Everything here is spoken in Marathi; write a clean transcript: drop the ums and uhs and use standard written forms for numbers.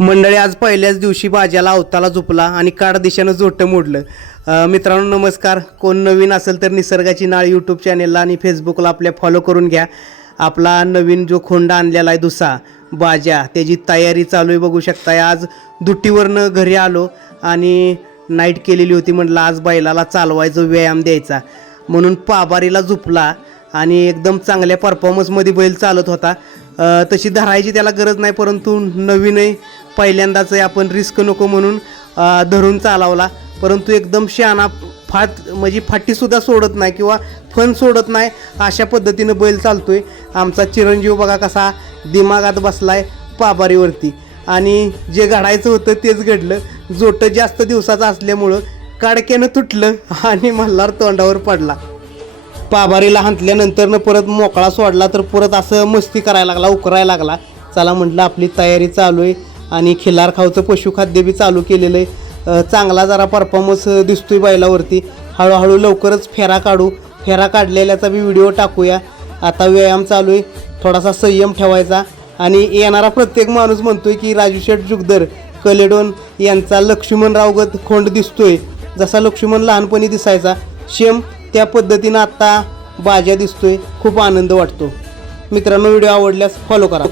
मंडळी आज पहिल्याच दिवशी बाजाला अवताला झोपला आणि काड दिशेनं जोटं मोडलं। मित्रांनो नमस्कार। कोण नवीन असेल तर निसर्गाची नाळ यूट्यूब चॅनेलला आणि फेसबुकला आपल्या फॉलो करून घ्या। आपला नवीन जो खोंड आणलेला आहे दुसा बाजा त्याची तयारी चालू आहे बघू शकताय। आज दुट्टीवरनं घरी आलो आणि नाईट केलेली होती, म्हटलं आज बैलाला चालवायचं व्यायाम द्यायचा म्हणून पाबारीला झोपला आणि एकदम चांगल्या परफॉर्मन्समध्ये बैल चालत होता। तशी धरायची त्याला गरज नाही, परंतु नवीन आहे पहिल्यांदाच आहे, आपण रिस्क नको म्हणून धरून चालवला। परंतु एकदम शहाणा म्हणजे फाटीसुद्धा सोडत नाही किंवा फन सोडत नाही, अशा पद्धतीनं बैल चालतोय। आमचा चिरंजीव बघा कसा दिमागात बसलाय पाबारीवरती आणि जे घडायचं होतं तेच घडलं। जोटं जास्त दिवसाचं असल्यामुळं काडक्यानं तुटलं आणि मल्हार तोंडावर पडला। पाबारीला हांतल्यानंतर परत मोकळा सोडला तर परत असं मस्ती करायला लागला, उकरायला लागला। चला म्हटलं आपली तयारी चालू आहे आणि खिल्लार खाऊचं पशुखाद्य बी चालू केलेलं आहे। चांगला जरा परफॉर्मन्स दिसतोय बैलावरती। हळूहळू लवकरच फेरा काढू, फेरा काढलेल्याचा बी व्हिडिओ टाकूया। आता व्यायाम चालू आहे, थोडासा संयम ठेवायचा आणि येणारा प्रत्येक माणूस म्हणतोय की राजू शेठ जुगदर कलेडोन यांचा लक्ष्मणरावगत खोंड दिसतोय, जसा लक्ष्मण लहानपणी दिसायचा सेम त्या पद्धतीनं आता बाजा दिसतोय। खूप आनंद वाटतो। मित्रांनो व्हिडिओ आवडल्यास फॉलो करा।